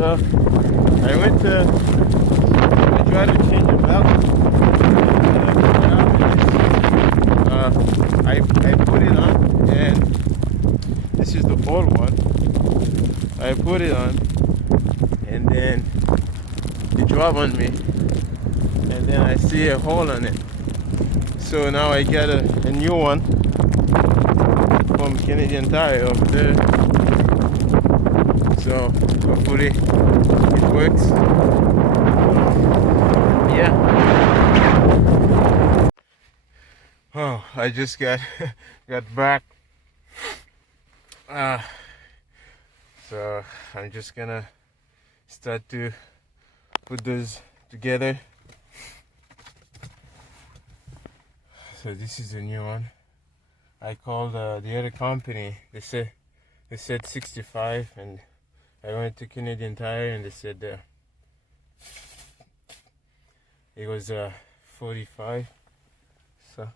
So I tried to change the belt. I put it on, and this is the old one. I put it on, and then it dropped on me, and then I see a hole on it. So now I got a new one from Canadian Tire over there. So hopefully it works. Yeah. Oh, I just got back. So I'm just gonna start to put those together. So this is a new one. I called the other company. They said 65, and I went to Canadian Tire, and they said it was 45. So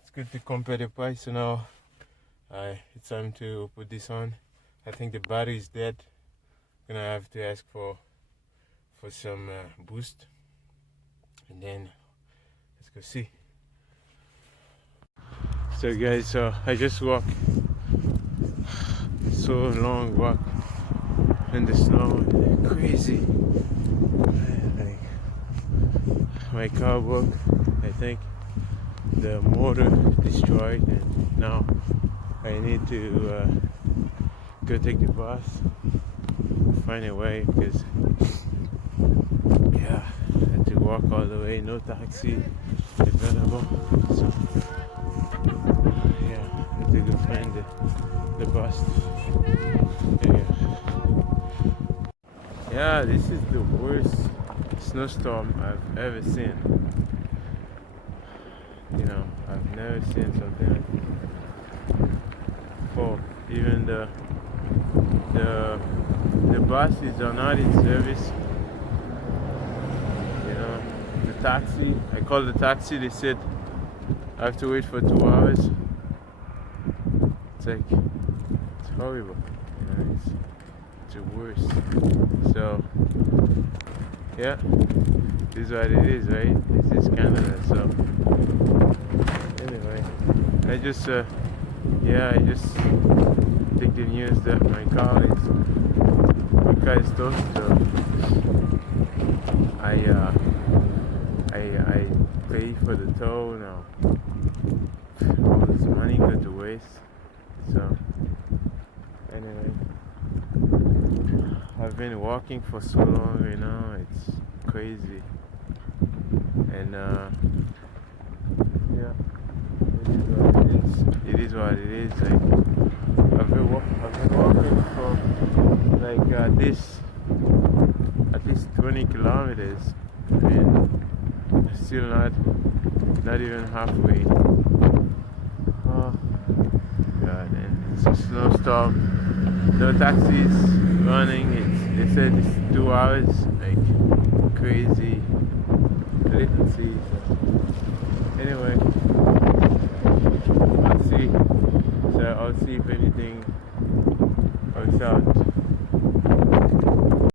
it's good to compare the price. So now it's time to put this on. I think the battery is dead. Gonna have to ask for some boost, and then let's go see. So guys, so I just walked so long walk in the snow, crazy. Like, my car broke. I think the motor destroyed, and now I need to go take the bus, find a way, because yeah, I had to walk all the way, no taxi available. So yeah, I had to go find the bus. Yeah, this is the worst snowstorm I've ever seen. You know, I've never seen something like this before. Even the buses are not in service. You know, the taxi, I called the taxi, they said I have to wait for 2 hours. It's like, it's horrible. You know, it's the worst. So yeah, this is what it is, right? This is Canada. So anyway, I just take the news that my car is toast. So I pay for the tow now. All this money go to waste. So anyway, I've been walking for so long, you know, it's crazy. And yeah, it is what it is. Like, I've been walking for like at least 20 kilometers, and still not even halfway. Oh God, and it's a snowstorm. No taxis running. They said it's 2 hours. Like, crazy. I didn't see. So anyway, I'll see. So I'll see if anything works out.